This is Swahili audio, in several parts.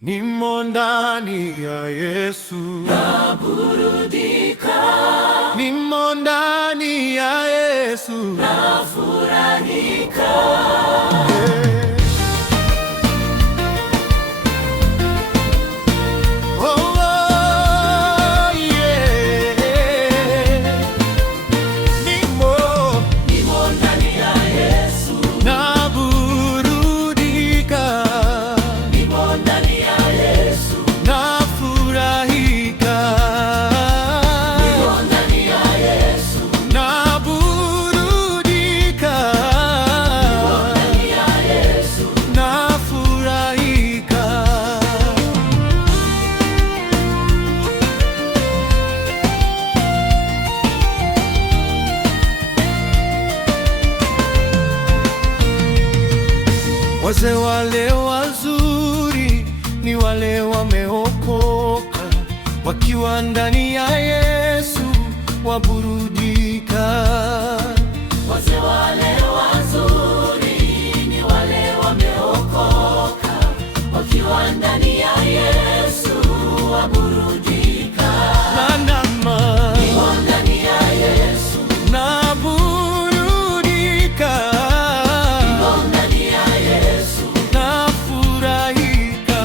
Nimo ndani ya Yesu, naburudika. Nimo ndani ya Yesu, nafurahika. Wazee wale wazuri ni wale wameokoka, wakiwa ndani ya Yesu waburudika. Wazee wale wazuri ni wale wameokoka, wakiwa ndani ya Yesu waburudika. Nimo ndani ya Yesu, naburudika. Nimo ndani ya Yesu, nafurahika.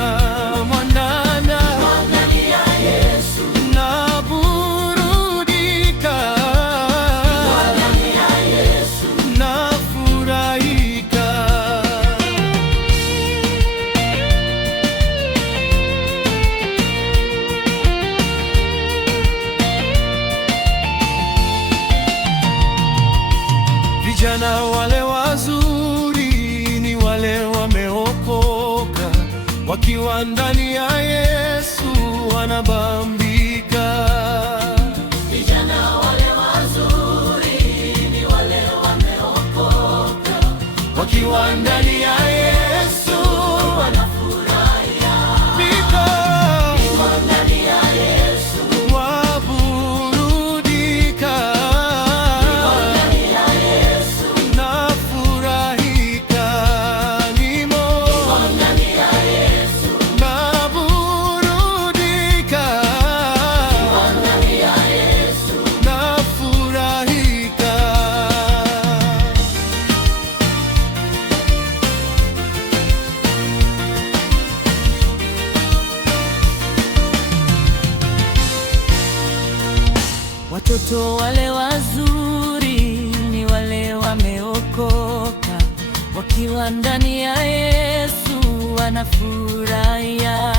Mwanana, nimo ndani ya Yesu, naburudika. nimo ndani ya Yesu, nafurahika. Vijana wale wazuri ni wale wameokoka, wakiwa ndani ya Yesu wanabambika. vijana wale wazuri ni wale wameokoka, Wakiwa ndani ya Yesu wanafurahia. niko Nimo ndani ya Yesu, waburudika. nimo ndani ya Yesu, Nafurahika. nimo ndani ya Yesu, naburudika. nimo ndani ya Yesu. Nafurahika. Watoto wale wazuri ni wale wameokoka, wakiwa ndani ya Yesu wanafurahia.